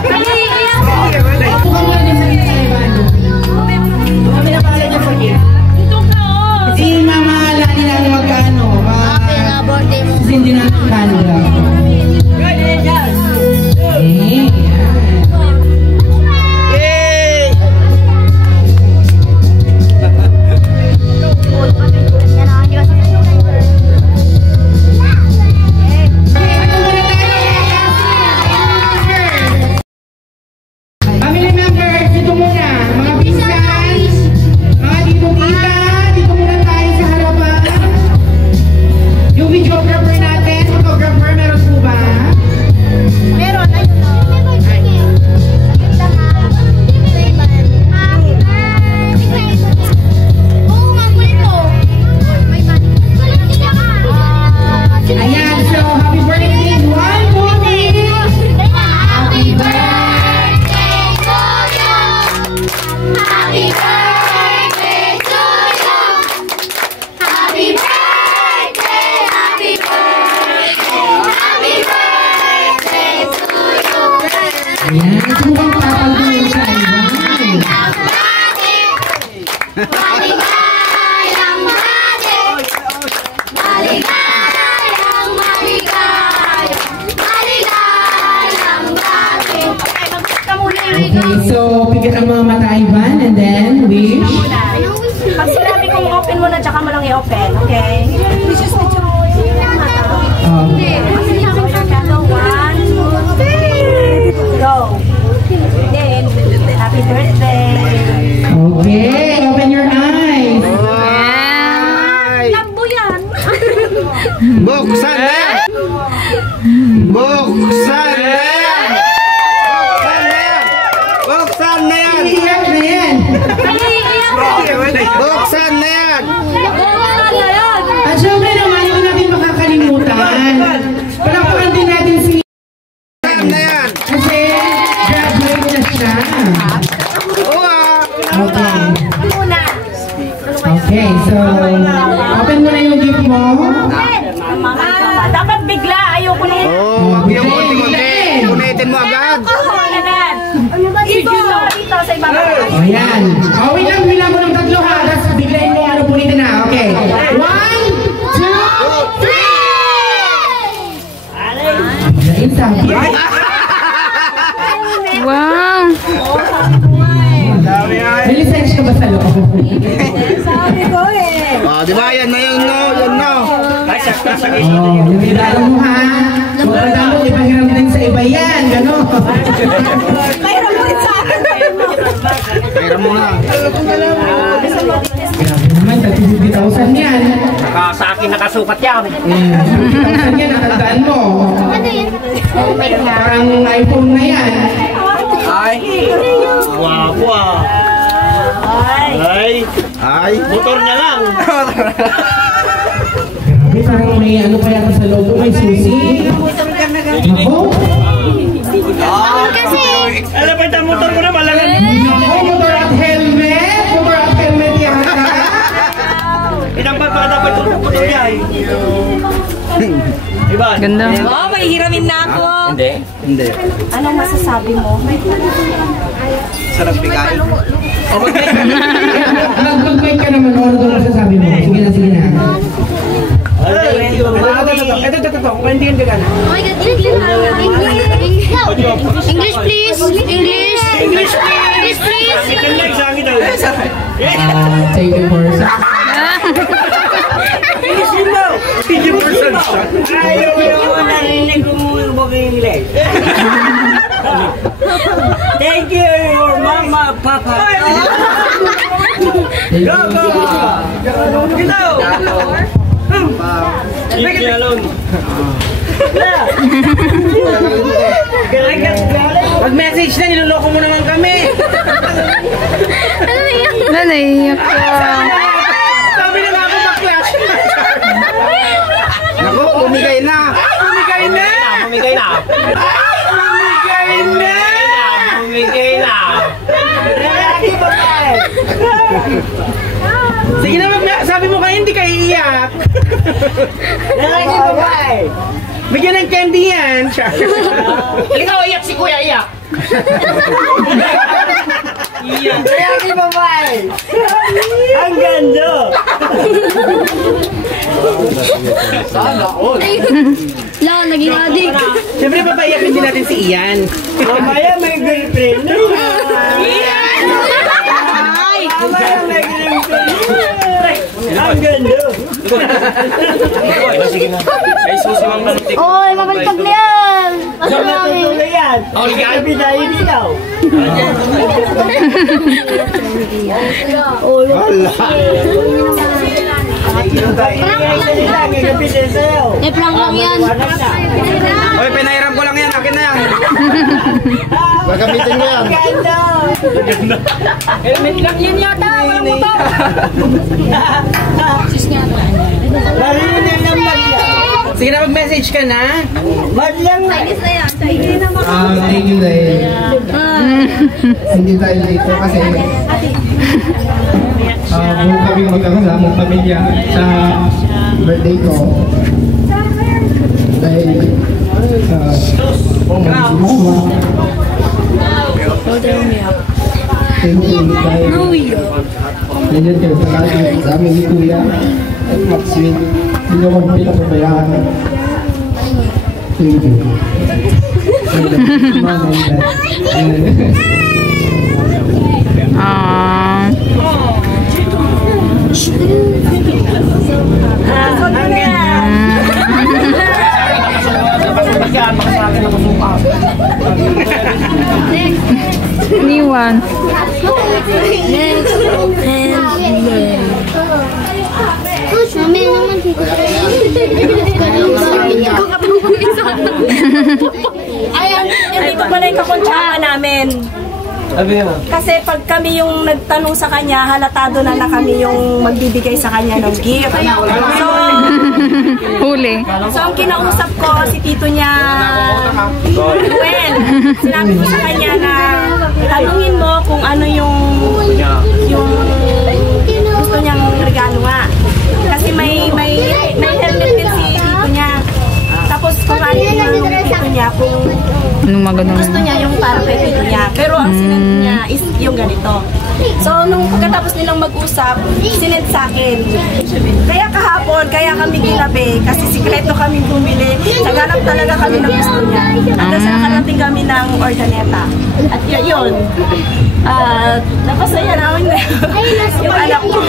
Opo ka muna din sa gitna, Ivan. Kami na pala niya for gift. Kasi mamahalanin natin magkano. Hindi natin magkano lang. So, pigit ang mga mata, Ivan, and then wish. Pag sinabi kong open mo na, tsaka mo lang i-open, okay? Wishes na tsaka. Go. Then, happy birthday. Okay, open your eyes. Lakbo yan. Buksan na yan! Buksan na yan! Buksan na yan! Iiyak na yan. Buksan na yan! At syempre naman, hindi natin makakalimutan. Palakpakan din natin si Buksan na yan! kasi graduate na siya. Okay. Okay, so open mo na yung gift mo. Dapat bigla, ayoko na yan. Yung konti-konti. Ulitin mo agad. Dito sa ibaba. O yan. O wait lang, bilang mo ng tatlo ha. Tapos biglayin mo ano pulitin na. Okay. 1, 2, 3. Sabi. Wow! May lisensya ka ba sa loob? Sabi ko eh. Di ba? Yan na yun, no? Yan na. Yung idalo mo ha. Huwag ka damot, ipahiram din sa iba yan. Gano'n. Mayroon mo rin sa akin. Pera mo na. Grabe naman, 50,000 yan. Sa akin nakasukat yan. 50,000 yan, natandaan mo. Parang iPhone na yan. Ay! Wapo ah! Ay! Ay. Motor niya lang! Grabe, parang may ano pa yata sa loob, may susi. Ako? Alam ba yung motor mo na malagan? Ako, motor at helmet. Motor at helmet yata. Inampat pa dapat yung motor niya eh. Diba? Ganda. Oh, may hiramin na ako. Hindi. Hindi. Anong masasabi mo? Sarap bigay. Nag-mag-mic ka naman, ano doon masasabi mo? Sige na, sige na. Ito. Kung hindi ka na. Oh my God, English please! English! English please! English please! Ikan lang sa akin daw. Take it for a English din daw. Hindi mo sunshot. Ayaw mo narinig ko mo yung English. Thank you, your mama, papa. Go! Ito! Leave me alone. Mag-message na, niloloko mo naman kami. Wala, naiiyak ka. Sabi na nga ako baklas. Naku, umigay na. Umigay na. Umigay na. Umigay na. Umigay na. Sige na, sabi mo kayo hindi kayo iiyak. Lalaki babae. Bigyan ng candy yan. Halika, iyak si Kuya, iyak. Kaya kay babae. Ang ganda. La, naging adik. Siyempre, papaiyakin din natin si Ian. Mamaya may girlfriend. Mamaya may girlfriend. Ang ganda. Oy, mabaliktad na yan. Mas marami. Tuloy yan. Sabi na hindi daw. Eplang lang yan. Oy, pinahiram ko lang yan. Akin na yan. Gagamitin mo yan. Helmet lang yan yata. Walang motor. Narinig ng magla. Sige na, mag-message ka na. Maglang na. Thank you dahil hindi tayo dito kasi buong kami magkakasamang pamilya sa birthday ko dahil thank you dahil nandiyan kayo sa amin ni Kuya at Maxwin hindi nyo kami pinapabayaan. Thank you. Iniwan. Mami naman dito. Ito pala yung kakuntsaba namin. Kasi pag kami yung nagtanong sa kanya, halatado na kami yung magbibigay sa kanya ng gift. Huli. So ang kinausap ko, si tito niya, Gwen, sinabi ko sa kanya na tanungin mo kung ano yung gusto niyang regalo nga. Kasi may helmet din si tito niya. Tapos kung ano yung tito niya, kung Anong maganda? gusto niya yung para kay tito niya. Pero ang sinend niya is yung ganito. So, nung pagkatapos nilang mag-usap, sinend sa akin. Kaya kahapon, kaya kami ginabi, kasi sikreto kami bumili. Naghanap talaga kami ng gusto niya. Hanggang sa nakarating kami ng organeta. At yun, napasaya namin na yung anak ko.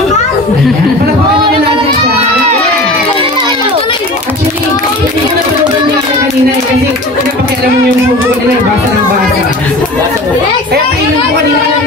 Hindi ko natulungan niya sa kanina kasi napakialam yung bubo nila, basa ng basa. Kaya piling ko kanina